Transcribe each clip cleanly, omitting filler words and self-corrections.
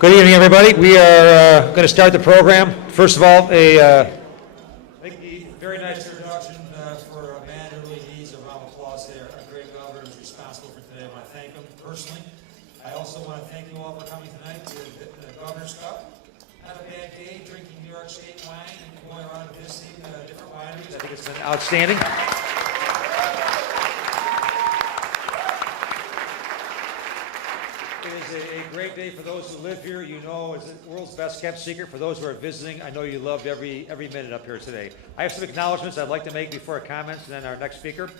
Good evening, everybody. We are going to start the program. First of all, I think the very nice introduction for a man who really needs a round of applause there. Our great governor is responsible for today. I want to thank him personally. I also want to thank you all for coming tonight to the Governor's Cup. Not a bad day, drinking New York State wine and going around and visiting different wineries. I think it's been outstanding. It is a great day for those who live here. You know, it's the world's best kept secret. For those who are visiting, I know you loved every minute up here today. I have some acknowledgments I'd like to make before our comments, and then our next speaker.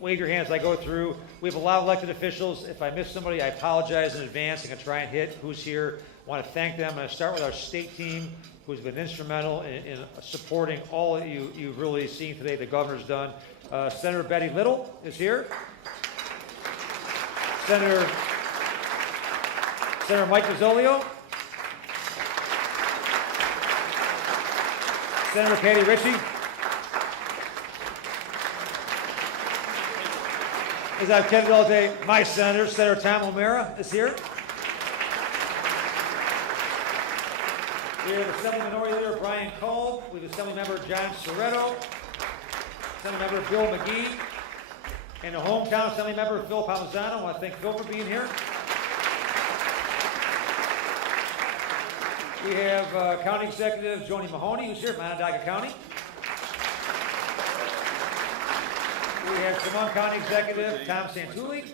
Wave your hands as I go through. We have a lot of elected officials. If I miss somebody, I apologize in advance. I'm going to try and hit who's here. I want to thank them. I'm going to start with our state team, who's been instrumental in supporting all that you've really seen today the governor's done. Senator Betty Little is here. Senator Mike Rizzolio. Senator Patty Ritchie. As I've kept it all day, my senator, Senator Tom O'Mara, is here. We have Assembly Minority Leader Brian Cole. We have Assembly Member John Soretto. Assembly Member Bill McGee. And the hometown Assembly Member Phil Palmisano. I want to thank Phil for being here. We have County Executive Joni Mahoney, who's here from Onondaga County. We have Chemung County Executive Tom Santulli.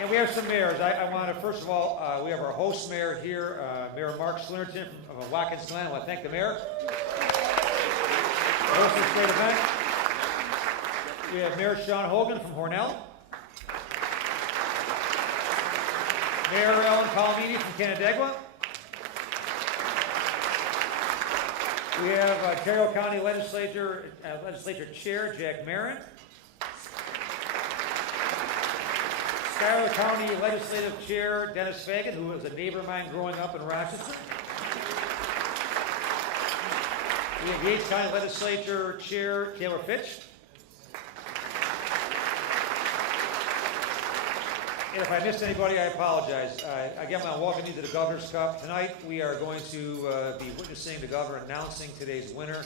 And we have some mayors. I want to, first of all, we have our host mayor here, Mayor Mark Slinnerton from Watkins Glen. I want to thank the mayor. Host of this great event. We have Mayor Sean Hogan from Hornell. Mayor Ellen Palmini from Canandaigua. We have Ontario County Legislature Chair Jack Marin. Schuyler County Legislative Chair Dennis Fagan, who was a neighbor of mine growing up in Rochester. We have Yates County Legislature Chair Taylor Fitch. And if I missed anybody, I apologize. Again, I want to welcome you to the Governor's Cup. Tonight, we are going to be witnessing the governor announcing today's winner.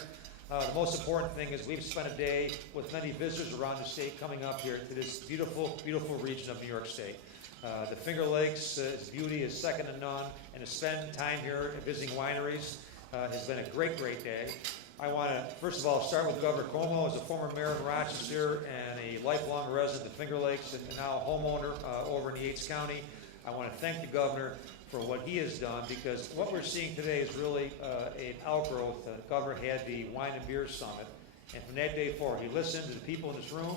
The most important thing is we've spent a day with many visitors around the state coming up here to this beautiful, beautiful region of New York State. The Finger Lakes, its beauty is second to none, and to spend time here visiting wineries has been a great, great day. I want to, first of all, start with Governor Cuomo as a former mayor in Rochester and a lifelong resident of the Finger Lakes and now a homeowner over in Yates County. I want to thank the governor for what he has done, because what we're seeing today is really an outgrowth. The governor had the Wine and Beer Summit, and from that day forward, he listened to the people in this room,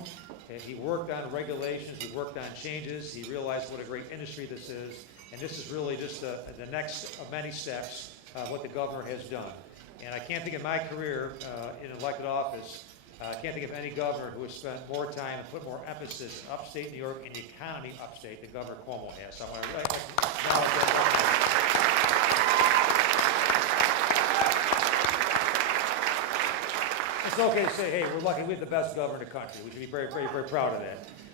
and he worked on regulations, he worked on changes, he realized what a great industry this is, and this is really just the next of many steps what the governor has done. And I can't think of my career in elected office, I can't think of any governor who has spent more time and put more emphasis upstate New York and the economy upstate than Governor Cuomo has. So I want to really acknowledge that. It's okay to say, hey, we're lucky we have the best governor in the country. We should be very, very, very proud of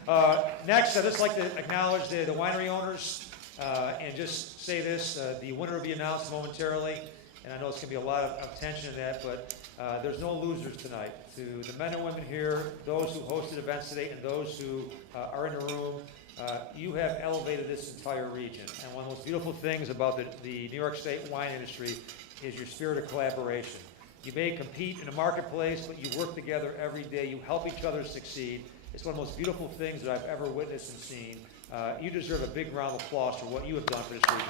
that. Next, I'd just like to acknowledge the winery owners and just say this. The winner will be announced momentarily. And I know it's going to be a lot of tension in that, but there's no losers tonight. To the men and women here, those who hosted events today, and those who are in the room, you have elevated this entire region. And one of the most beautiful things about the New York State wine industry is your spirit of collaboration. You may compete in a marketplace, but you work together every day. You help each other succeed. It's one of the most beautiful things that I've ever witnessed and seen. You deserve a big round of applause for what you have done for this region.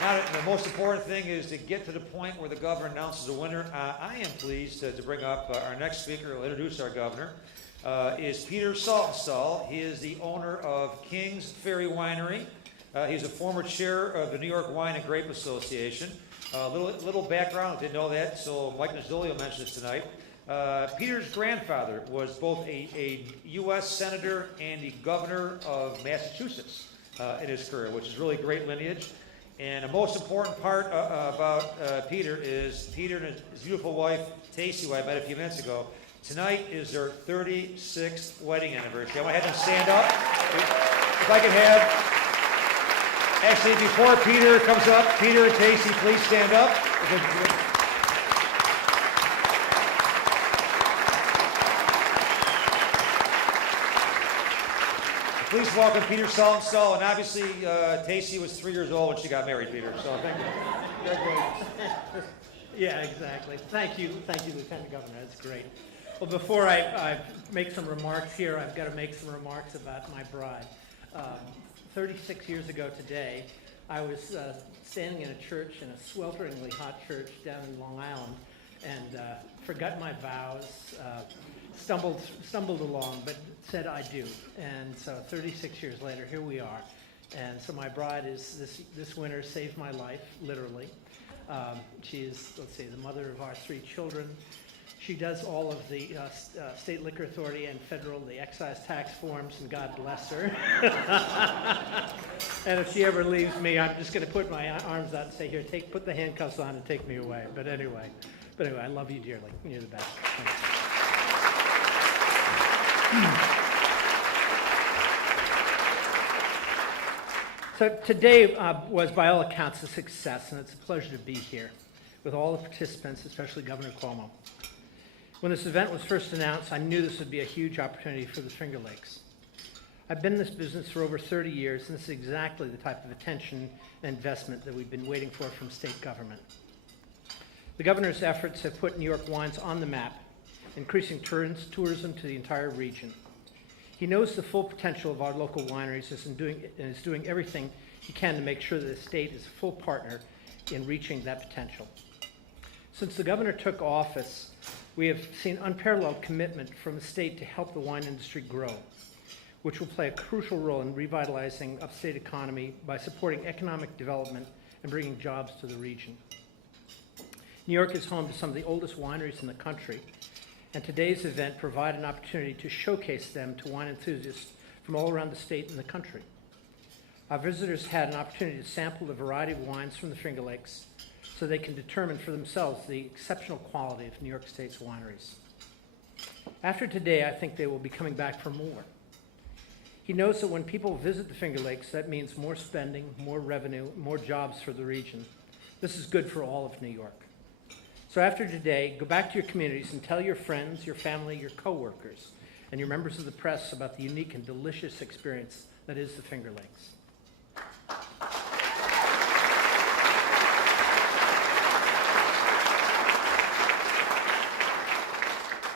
Now, the most important thing is to get to the point where the governor announces a winner. I am pleased to bring up our next speaker who will introduce our governor, is Peter Saltonstall. He is the owner of King's Ferry Winery. He's a former chair of the New York Wine and Grape Association. Little background, I didn't know that, so Mike Rizzolio mentioned this tonight. Peter's grandfather was both a U.S. Senator and the governor of Massachusetts in his career, which is really great lineage. And the most important part about Peter is Peter and his beautiful wife, Tacey, who I met a few minutes ago. Tonight is their 36th wedding anniversary. I want to have them stand up. If I could have, actually, before Peter comes up, Peter and Tacey, please stand up. Please welcome Peter Saltonstall, and obviously Tacey was 3 years old when she got married, Peter. So thank you. Congratulations. Yeah, exactly. Thank you, Lieutenant Governor. That's great. Well, before I make some remarks here, I've got to make some remarks about my bride. 36 years ago today, I was standing in a church, in a swelteringly hot church down in Long Island, and forgot my vows, stumbled along, but said I do. And so 36 years later, here we are. And so my bride is, this winter saved my life, literally. She is, let's see, the mother of our 3 children. She does all of the State Liquor Authority and federal, the excise tax forms, and God bless her. And if she ever leaves me, I'm just going to put my arms out and say, here, put the handcuffs on and take me away. But anyway, I love you dearly. You're the best. So today was, by all accounts, a success, and it's a pleasure to be here with all the participants, especially Governor Cuomo. When this event was first announced, I knew this would be a huge opportunity for the Finger Lakes. I've been in this business for over 30 years, and this is exactly the type of attention and investment that we've been waiting for from state government. The governor's efforts have put New York wines on the map, increasing tourism to the entire region. He knows the full potential of our local wineries and is doing everything he can to make sure that the state is a full partner in reaching that potential. Since the governor took office, we have seen unparalleled commitment from the state to help the wine industry grow, which will play a crucial role in revitalizing upstate economy by supporting economic development and bringing jobs to the region. New York is home to some of the oldest wineries in the country, and today's event provides an opportunity to showcase them to wine enthusiasts from all around the state and the country. Our visitors had an opportunity to sample the variety of wines from the Finger Lakes so they can determine for themselves the exceptional quality of New York State's wineries. After today, I think they will be coming back for more. He knows that when people visit the Finger Lakes, that means more spending, more revenue, more jobs for the region. This is good for all of New York. So after today, go back to your communities and tell your friends, your family, your coworkers, and your members of the press about the unique and delicious experience that is the Finger Lakes.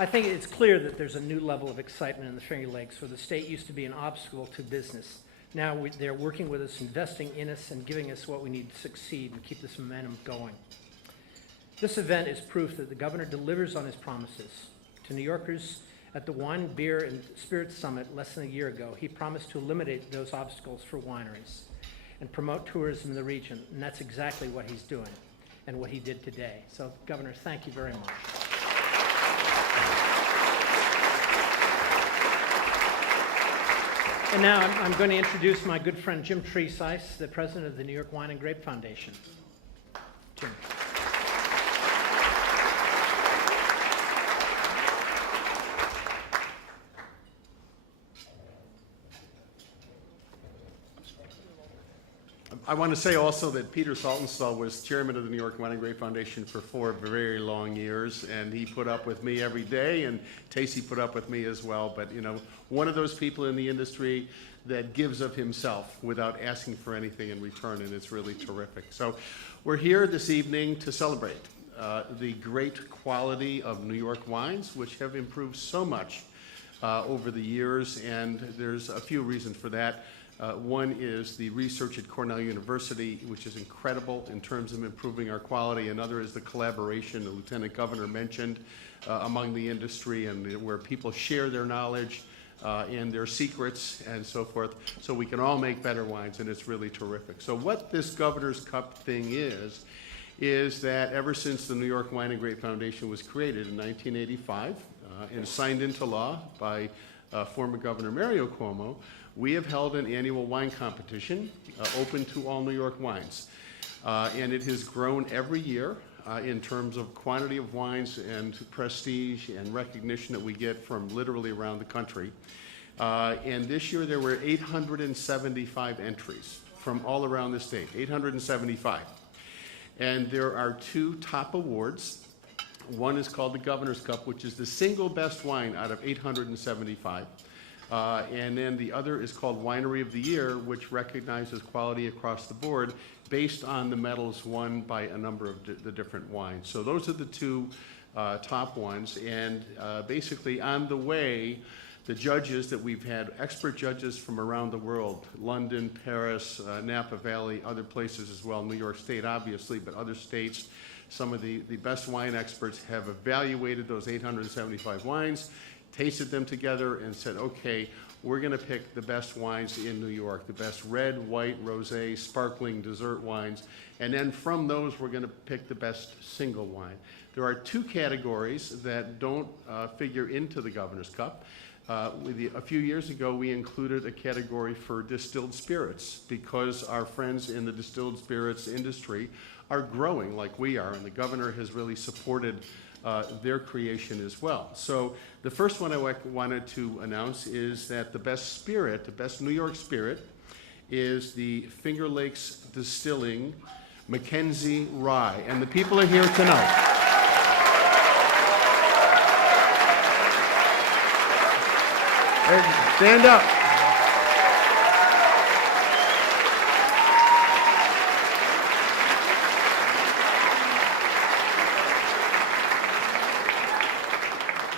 I think it's clear that there's a new level of excitement in the Finger Lakes where the state used to be an obstacle to business. Now they're working with us, investing in us, and giving us what we need to succeed and keep this momentum going. This event is proof that the governor delivers on his promises. To New Yorkers at the Wine, Beer, and Spirits Summit less than a year ago, he promised to eliminate those obstacles for wineries and promote tourism in the region, and that's exactly what he's doing and what he did today. So, Governor, thank you very much. And now I'm going to introduce my good friend Jim Treesice, the president of the New York Wine and Grape Foundation. Jim. I want to say also that Peter Saltonstall was chairman of the New York Wine and Grape Foundation for 4 very long years, and he put up with me every day, and Tacey put up with me as well. But, you know, one of those people in the industry that gives of himself without asking for anything in return, and it's really terrific. So we're here this evening to celebrate the great quality of New York wines, which have improved so much over the years, and there's a few reasons for that. One is the research at Cornell University, which is incredible in terms of improving our quality. Another is the collaboration the Lieutenant Governor mentioned among the industry, and where people share their knowledge and their secrets and so forth, so we can all make better wines, and it's really terrific. So what this Governor's Cup thing is that ever since the New York Wine and Grape Foundation was created in 1985 and signed into law by former Governor Mario Cuomo, we have held an annual wine competition open to all New York wines. And it has grown every year in terms of quantity of wines and prestige and recognition that we get from literally around the country. And this year there were 875 entries from all around the state, 875. And there are 2 top awards. One is called the Governor's Cup, which is the single best wine out of 875. And then the other is called Winery of the Year, which recognizes quality across the board based on the medals won by a number of the different wines. So those are the 2 top ones. And basically on the way, the judges that we've had, expert judges from around the world, London, Paris, Napa Valley, other places as well, New York State obviously, but other states, some of the best wine experts have evaluated those 875 wines, tasted them together and said, okay, we're gonna pick the best wines in New York, the best red, white, rosé, sparkling, dessert wines, and then from those we're gonna pick the best single wine. There are 2 categories that don't figure into the Governor's Cup. A few years ago, we included a category for distilled spirits because our friends in the distilled spirits industry are growing like we are, and the governor has really supported their creation as well. So the first one I wanted to announce is that the best spirit, the best New York spirit, is the Finger Lakes Distilling Mackenzie Rye, and the people are here tonight. Stand up.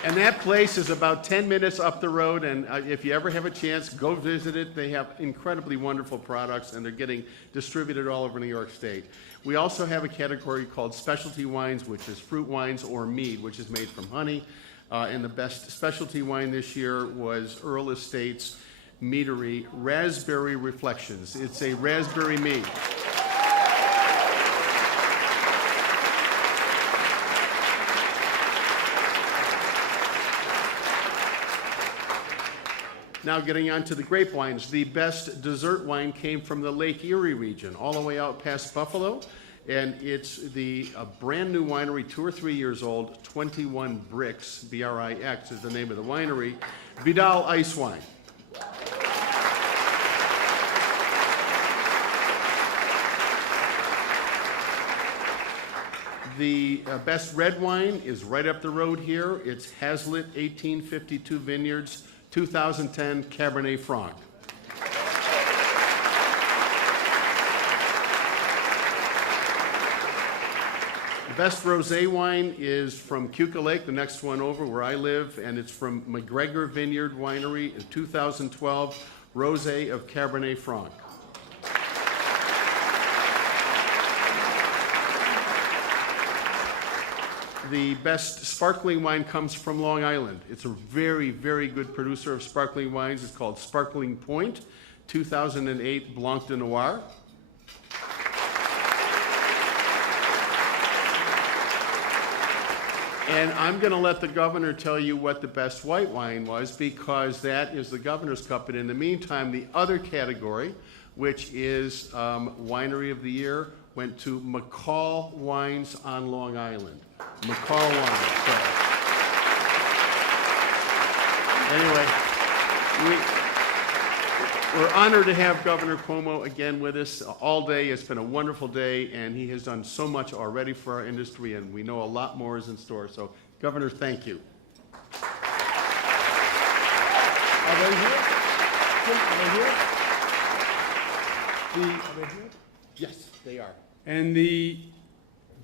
And that place is about 10 minutes up the road, and if you ever have a chance, go visit it. They have incredibly wonderful products, and they're getting distributed all over New York State. We also have a category called specialty wines, which is fruit wines or mead, which is made from honey. And the best specialty wine this year was Earl Estate's Meadery Raspberry Reflections. It's a raspberry mead. Now getting on to the grape wines, the best dessert wine came from the Lake Erie region, all the way out past Buffalo. And it's a brand new winery, 2 or 3 years old, 21 Brix, B-R-I-X is the name of the winery, Vidal Ice Wine. The best red wine is right up the road here. It's Hazlitt 1852 Vineyards, 2010 Cabernet Franc. The best rosé wine is from Cuca Lake, the next one over where I live, and it's from McGregor Vineyard Winery in 2012, Rosé of Cabernet Franc. The best sparkling wine comes from Long Island. It's a very, very good producer of sparkling wines. It's called Sparkling Point, 2008 Blanc de Noir. And I'm going to let the governor tell you what the best white wine was, because that is the Governor's Cup. And in the meantime, the other category, which is Winery of the Year, went to McCall Wines on Long Island. McCall Wines. So, anyway, we're honored to have Governor Cuomo again with us all day. It's been a wonderful day, and he has done so much already for our industry, and we know a lot more is in store. So, Governor, thank you. Are they here? Are they here? Yes, they are. And the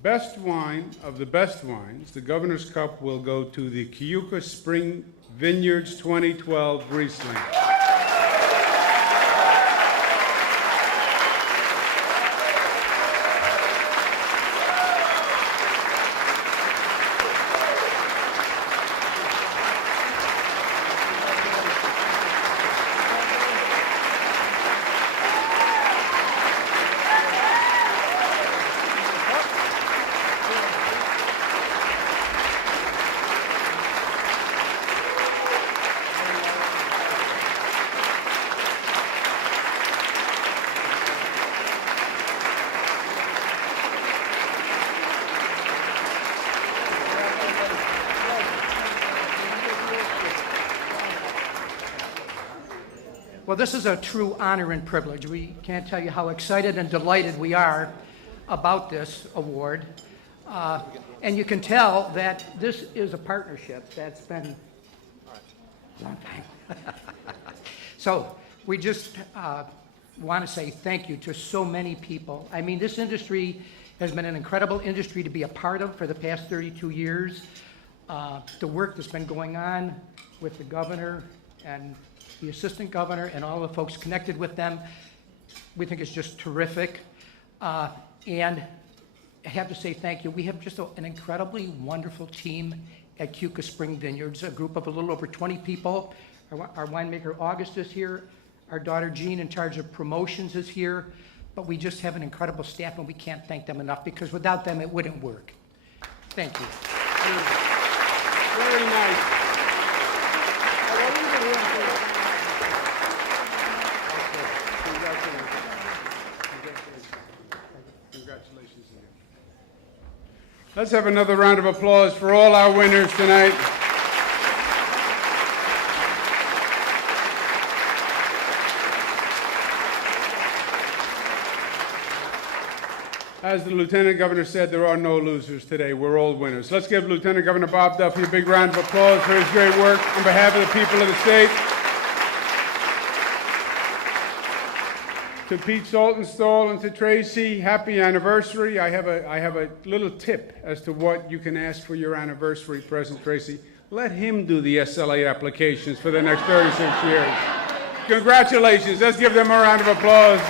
best wine of the best wines, the Governor's Cup, will go to the Cayuga Spring Vineyards 2012 Riesling. Well, this is a true honor and privilege. We can't tell you how excited and delighted we are about this award. And you can tell that this is a partnership that's been a long time. So we just want to say thank you to so many people. I mean, this industry has been an incredible industry to be a part of for the past 32 years. The work that's been going on with the governor and the assistant governor and all the folks connected with them, we think it's just terrific. And I have to say thank you. We have just an incredibly wonderful team at Cuomo Spring Vineyards, a group of a little over 20 people. Our winemaker August is here. Our daughter Jean, in charge of promotions, is here. But we just have an incredible staff, and we can't thank them enough, because without them, it wouldn't work. Thank you. Very nice. Congratulations again. Let's have another round of applause for all our winners tonight. As the Lieutenant Governor said, there are no losers today. We're all winners. Let's give Lieutenant Governor Bob Duffy a big round of applause for his great work on behalf of the people of the state. To Pete Saltonstall and to Tracy, happy anniversary. I have a little tip as to what you can ask for your anniversary present, Tracy. Let him do the SLA applications for the next 36 years. Congratulations. Let's give them a round of applause.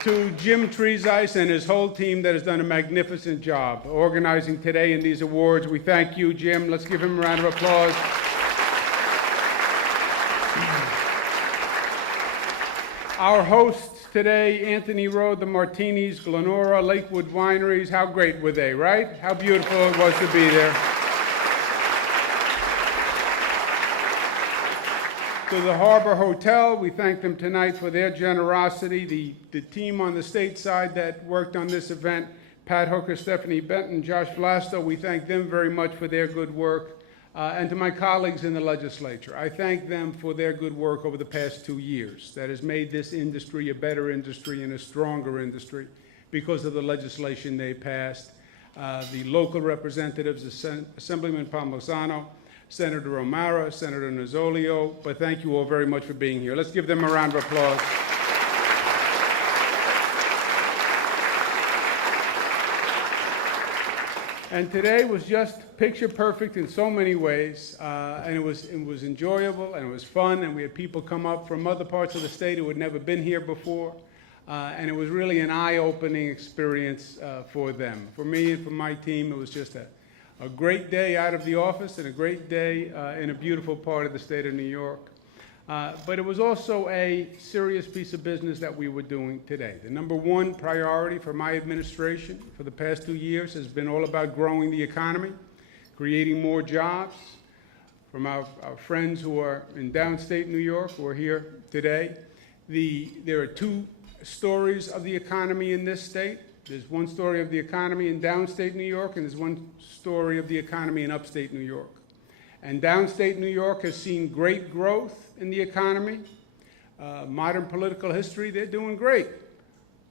To Jim Treesice and his whole team that has done a magnificent job organizing today in these awards. We thank you, Jim. Let's give him a round of applause. Our hosts today, Anthony Road, the Martinis, Glenora, Lakewood Wineries. How great were they, right? How beautiful it was to be there. To the Harbor Hotel, we thank them tonight for their generosity. The team on the state side that worked on this event, Pat Hooker, Stephanie Benton, Josh Vlasto, we thank them very much for their good work. And to my colleagues in the legislature, I thank them for their good work over the past 2 years that has made this industry a better industry and a stronger industry because of the legislation they passed. The local representatives, Assemblyman Palmisano, Senator O'Mara, Senator Nozzolio, but thank you all very much for being here. Let's give them a round of applause. And today was just picture perfect in so many ways, and it was enjoyable and it was fun, and we had people come up from other parts of the state who had never been here before, and it was really an eye-opening experience for them. For me and for my team, it was just a great day out of the office and a great day in a beautiful part of the state of New York. But it was also a serious piece of business that we were doing today. The number one priority for my administration for the past 2 years has been all about growing the economy, creating more jobs. From our friends who are in downstate New York who are here today, there are two stories of the economy in this state. There's one story of the economy in downstate New York, and there's one story of the economy in upstate New York. And downstate New York has seen great growth in the economy. Modern political history, they're doing great.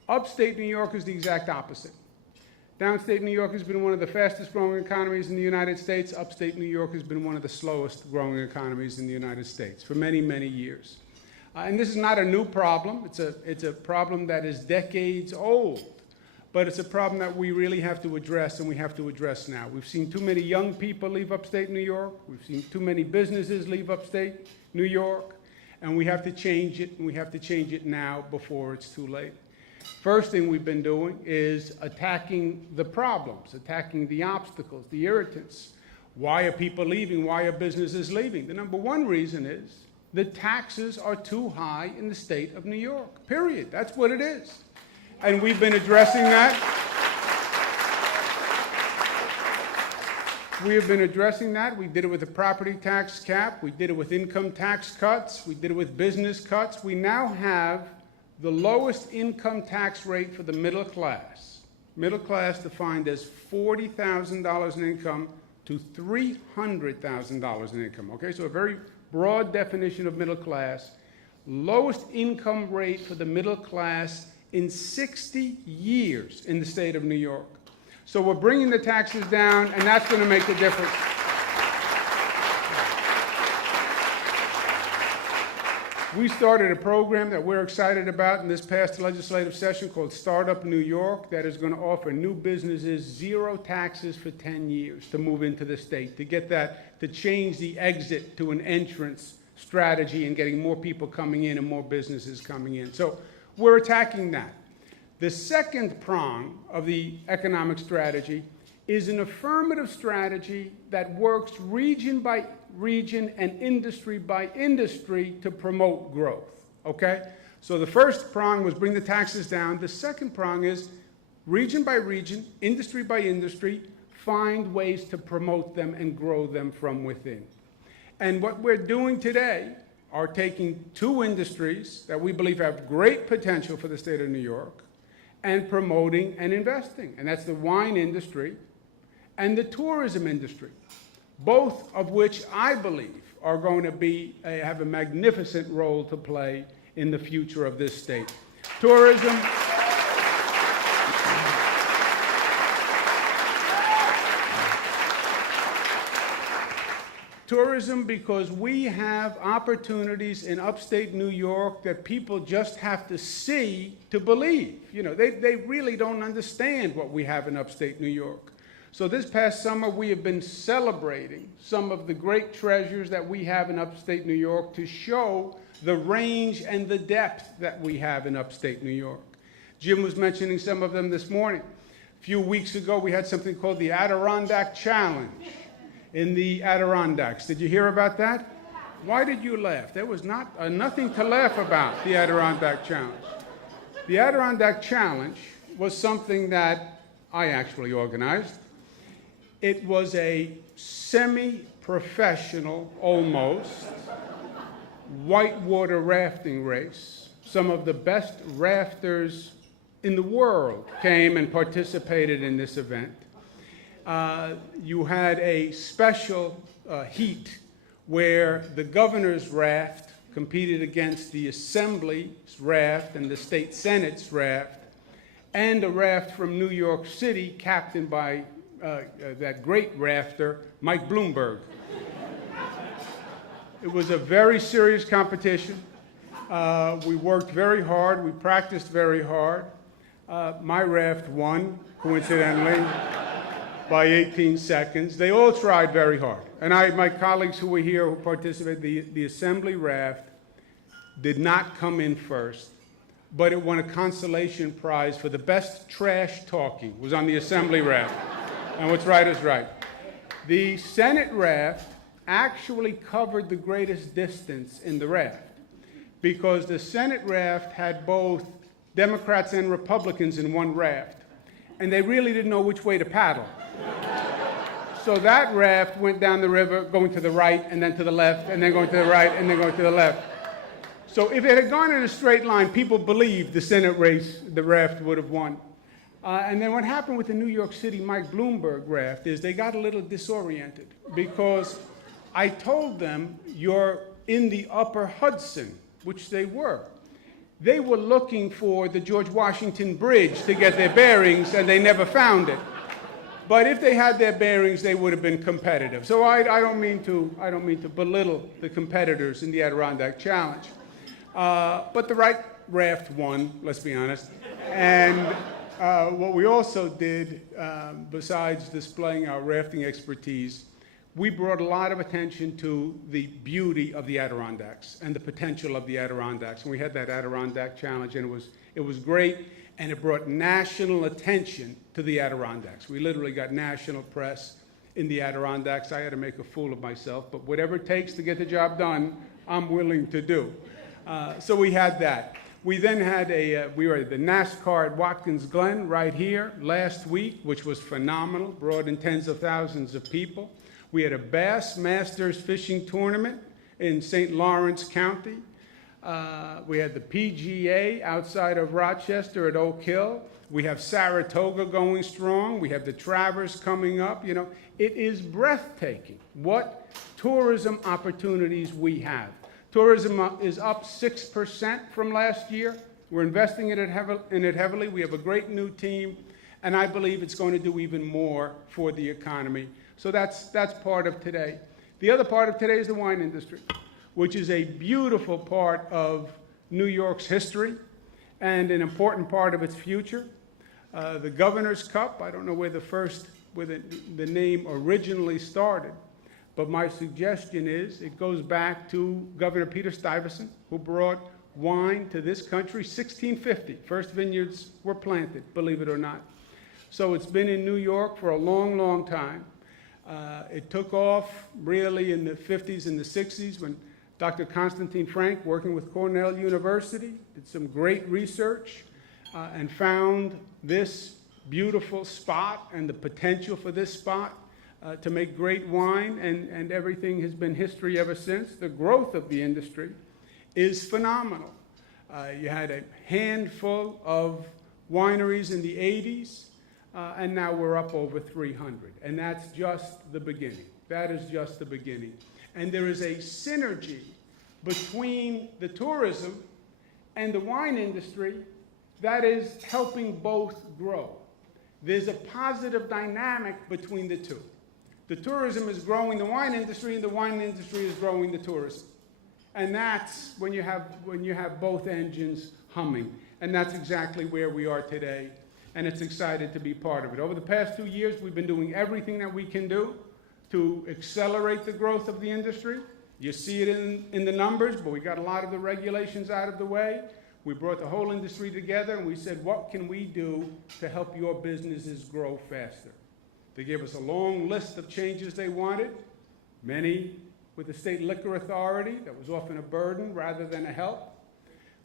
Upstate New York is the exact opposite. Downstate New York has been one of the fastest growing economies in the United States. Upstate New York has been one of the slowest growing economies in the United States for many, many years. And this is not a new problem. It's a problem that is decades old. But it's a problem that we really have to address, and we have to address now. We've seen too many young people leave upstate New York. We've seen too many businesses leave upstate New York, and we have to change it, and we have to change it now before it's too late. First thing we've been doing is attacking the problems, attacking the obstacles, the irritants. Why are people leaving? Why are businesses leaving? The number one reason is the taxes are too high in the state of New York, period. That's what it is. And we've been addressing that. We have been addressing that. We did it with a property tax cap. We did it with income tax cuts. We did it with business cuts. We now have the lowest income tax rate for the middle class. Middle class defined as $40,000 in income, to $300,000 in income, okay? So a very broad definition of middle class. Lowest income rate for the middle class in 60 years in the state of New York. So we're bringing the taxes down, and that's going to make the difference. We started a program that we're excited about in this past legislative session called Startup New York that is going to offer new businesses zero taxes for 10 years to move into the state, to get that, to change the exit to an entrance strategy and getting more people coming in and more businesses coming in. So we're attacking that. The second prong of the economic strategy is an affirmative strategy that works region by region and industry by industry to promote growth, okay? So the first prong was bring the taxes down. The second prong is region by region, industry by industry, find ways to promote them and grow them from within. And what we're doing today are taking two industries that we believe have great potential for the state of New York and promoting and investing. And that's the wine industry and the tourism industry, both of which I believe are going to have a magnificent role to play in the future of this state. Tourism. Tourism, because we have opportunities in upstate New York that people just have to see to believe. You know, they really don't understand what we have in upstate New York. So this past summer, we have been celebrating some of the great treasures that we have in upstate New York to show the range and the depth that we have in upstate New York. Jim was mentioning some of them this morning. A few weeks ago, we had something called the Adirondack Challenge in the Adirondacks. Did you hear about that? Why did you laugh? There was nothing to laugh about, the Adirondack Challenge. The Adirondack Challenge was something that I actually organized. It was a semi-professional, almost, whitewater rafting race. Some of the best rafters in the world came and participated in this event. You had a special heat where the governor's raft competed against the Assembly's raft and the State Senate's raft, and a raft from New York City captained by that great rafter, Mike Bloomberg. It was a very serious competition. We worked very hard. We practiced very hard. My raft won, coincidentally, by 18 seconds. They all tried very hard. And my colleagues who were here who participated, the Assembly raft did not come in first, but it won a consolation prize for the best trash talking. It was on the Assembly raft. And what's right is right. The Senate raft actually covered the greatest distance in the raft because the Senate raft had both Democrats and Republicans in one raft, and they really didn't know which way to paddle. So that raft went down the river, going to the right, and then to the left, and then going to the right, and then going to the left. So if it had gone in a straight line, people believed the Senate race, the raft would have won. And then what happened with the New York City Mike Bloomberg raft is they got a little disoriented because I told them you're in the upper Hudson, which they were. They were looking for the George Washington Bridge to get their bearings, and they never found it. But if they had their bearings, they would have been competitive. So I don't mean to belittle the competitors in the Adirondack Challenge. But the right raft won, let's be honest. And what we also did, besides displaying our rafting expertise, we brought a lot of attention to the beauty of the Adirondacks and the potential of the Adirondacks. And we had that Adirondack Challenge, and it was great, and it brought national attention to the Adirondacks. We literally got national press in the Adirondacks. I had to make a fool of myself, but whatever it takes to get the job done, I'm willing to do. So we had that. We then had we were at the NASCAR at Watkins Glen right here last week, which was phenomenal, brought in tens of thousands of people. We had a Bass Masters fishing tournament in St. Lawrence County. We had the PGA outside of Rochester at Oak Hill. We have Saratoga going strong. We have the Travers coming up. You know, it is breathtaking what tourism opportunities we have. Tourism is up 6% from last year. We're investing in it heavily. We have a great new team, and I believe it's going to do even more for the economy. So that's part of today. The other part of today is the wine industry, which is a beautiful part of New York's history and an important part of its future. The Governor's Cup, I don't know where the name originally started, but my suggestion is it goes back to Governor Peter Stuyvesant, who brought wine to this country 1650. First vineyards were planted, believe it or not. So it's been in New York for a long, long time. It took off really in the 50s and the 60s when Dr. Constantine Frank, working with Cornell University, did some great research and found this beautiful spot and the potential for this spot to make great wine, and everything has been history ever since. The growth of the industry is phenomenal. You had a handful of wineries in the 80s, and now we're up over 300. And that's just the beginning. That is just the beginning. And there is a synergy between the tourism and the wine industry that is helping both grow. There's a positive dynamic between the two. The tourism is growing the wine industry, and the wine industry is growing the tourism. And that's when you have both engines humming. And that's exactly where we are today. And it's excited to be part of it. Over the past 2 years, we've been doing everything that we can do to accelerate the growth of the industry. You see it in the numbers, but we got a lot of the regulations out of the way. We brought the whole industry together, and we said, what can we do to help your businesses grow faster? They gave us a long list of changes they wanted, many with the state liquor authority. That was often a burden rather than a help.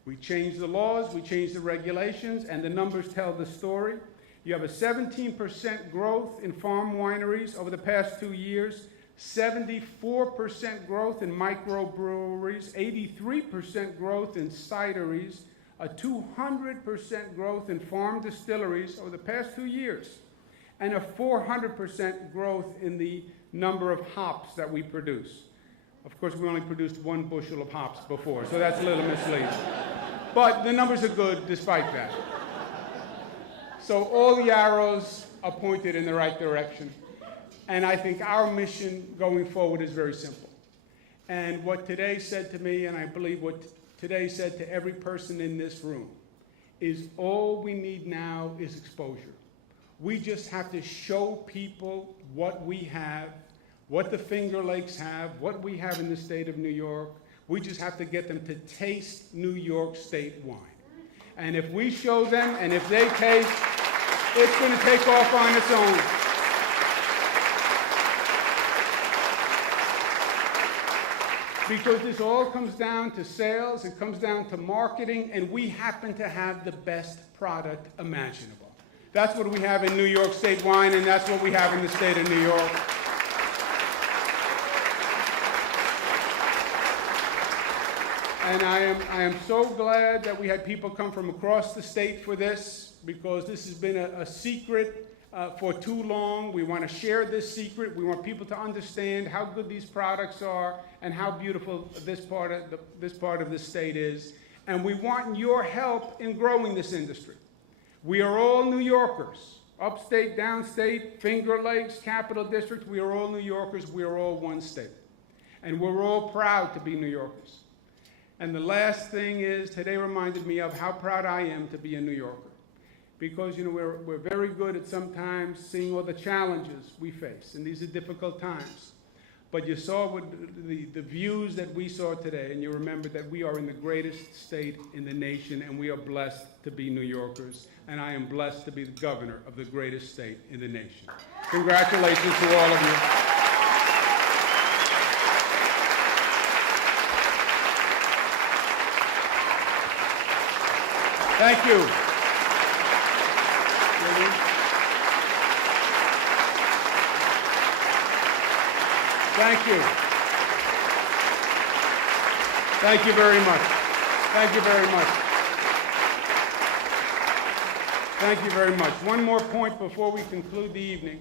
We changed the laws, we changed the regulations, and the numbers tell the story. You have a 17% growth in farm wineries over the past 2 years, 74% growth in microbreweries, 83% growth in cideries, a 200% growth in farm distilleries over the past 2 years, and a 400% growth in the number of hops that we produce. Of course, we only produced 1 bushel of hops before, so that's a little misleading. But the numbers are good despite that. So all the arrows are pointed in the right direction. And I think our mission going forward is very simple. And what today said to me, and I believe what today said to every person in this room, is all we need now is exposure. We just have to show people what we have, what the Finger Lakes have, what we have in the state of New York. We just have to get them to taste New York State wine. And if we show them, and if they taste, it's going to take off on its own. Because this all comes down to sales, it comes down to marketing, and we happen to have the best product imaginable. That's what we have in New York State wine, and that's what we have in the state of New York. And I am so glad that we had people come from across the state for this, because this has been a secret for too long. We want to share this secret. We want people to understand how good these products are and how beautiful this part of the state is. And we want your help in growing this industry. We are all New Yorkers. Upstate, downstate, Finger Lakes, Capital District, we are all New Yorkers. We are all one state. And we're all proud to be New Yorkers. And the last thing is, today reminded me of how proud I am to be a New Yorker. Because, you know, we're very good at sometimes seeing all the challenges we face, and these are difficult times. But you saw what the views that we saw today, and you remember that we are in the greatest state in the nation, and we are blessed to be New Yorkers, and I am blessed to be the governor of the greatest state in the nation. Congratulations to all of you. Thank you. Thank you. Thank you very much. Thank you very much. Thank you very much. One more point before we conclude the evening.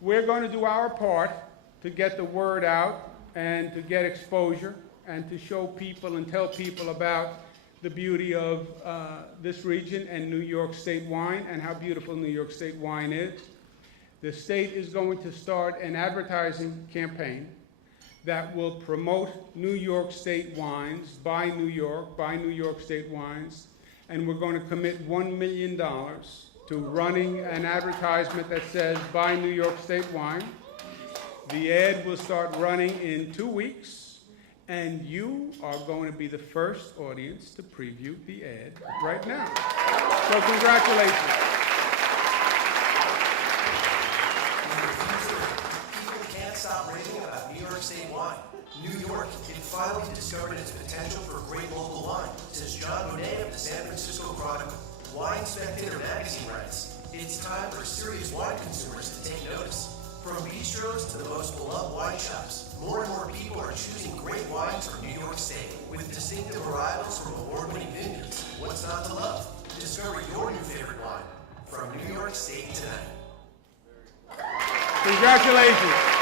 We're going to do our part to get the word out and to get exposure and to show people and tell people about the beauty of this region and New York State wine and how beautiful New York State wine is. The state is going to start an advertising campaign that will promote New York State wines, buy New York State wines, and we're going to commit $1 million to running an advertisement that says buy New York State wine. The ad will start running in 2 weeks, and you are going to be the first audience to preview the ad right now. So congratulations. People can't stop raving about New York State wine. New York, it finally discovered its potential for great local wine, says John Bonet of the San Francisco Chronicle. Wine Spectator magazine writes, it's time for serious wine consumers to take notice. From bistros to the most beloved wine shops, more and more people are choosing great wines from New York State. With distinctive varietals from award-winning vineyards, what's not to love? Discover your new favorite wine from New York State tonight. Congratulations.